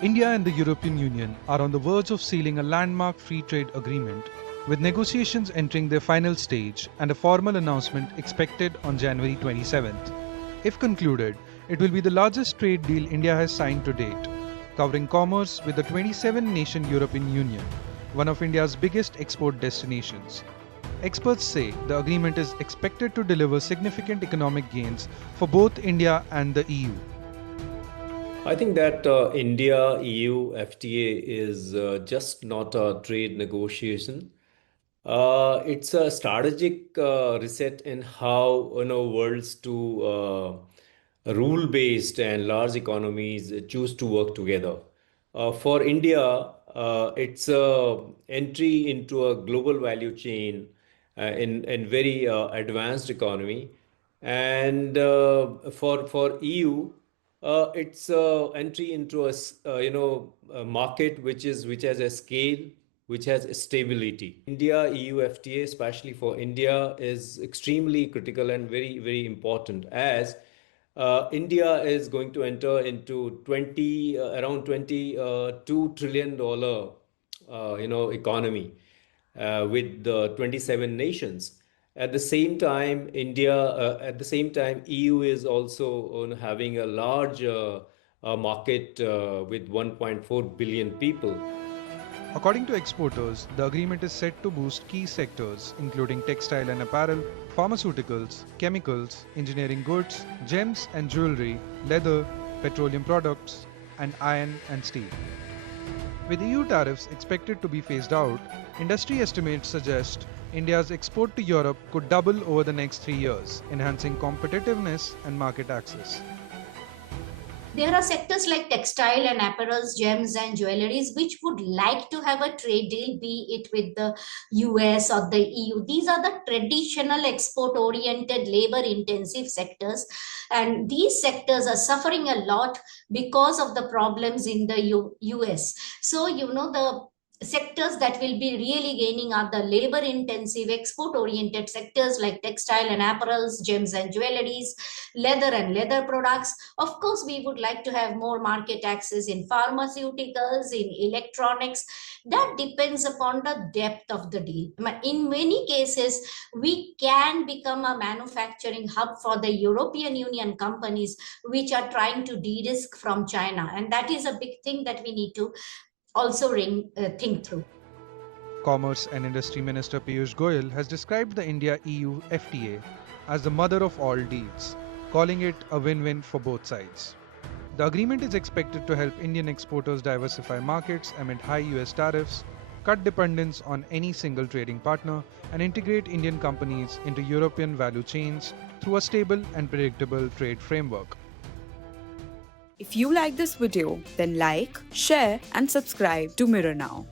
India and the European Union are on the verge of sealing a landmark free trade agreement, with negotiations entering their final stage and a formal announcement expected on January 27th. If concluded, it will be the largest trade deal India has signed to date, covering commerce with the 27 nation European Union, one of India's biggest export destinations. Experts say the agreement is expected to deliver significant economic gains for both India and the EU. I think that India EU FTA is just not a trade negotiation. It's a strategic reset in how worlds to rule-based and large economies choose to work together. For India, it's a entry into a global value chain in very advanced economy, and for EU, it's entry into a market which has a scale, which has stability. India EU FTA, especially for India, is extremely critical and very important, as India is going to enter into around 22 trillion dollar economy with the 27 nations. At the same time, EU is also having a large market with 1.4 billion people. According to exporters, the agreement is set to boost key sectors including textile and apparel, pharmaceuticals, chemicals, engineering goods, gems and jewelry, leather, petroleum products, and iron and steel. With EU tariffs expected to be phased out, industry estimates suggest India's export to Europe could double over the next 3 years, enhancing competitiveness and market access. There are sectors like textile and apparels, gems and jewelries, which would like to have a trade deal, be it with the US or the EU. These are the traditional export-oriented, labor-intensive sectors, and these sectors are suffering a lot because of the problems in the US. So, the sectors that will be really gaining are the labor intensive export oriented sectors like textile and apparels, gems and jewelries, leather and leather products. Of course, we would like to have more market access in pharmaceuticals, in electronics. That depends upon the depth of the deal. In many cases, we can become a manufacturing hub for the European Union companies which are trying to de-risk from China, and that is a big thing that we need to also think through. Commerce and Industry Minister Piyush Goyal has described the India EU FTA as the mother of all deals, calling it a win win for both sides. The agreement is expected to help Indian exporters diversify markets amid high US tariffs, cut dependence on any single trading partner, and integrate Indian companies into European value chains through a stable and predictable trade framework. If you like this video, then like, share, and subscribe to Mirror Now.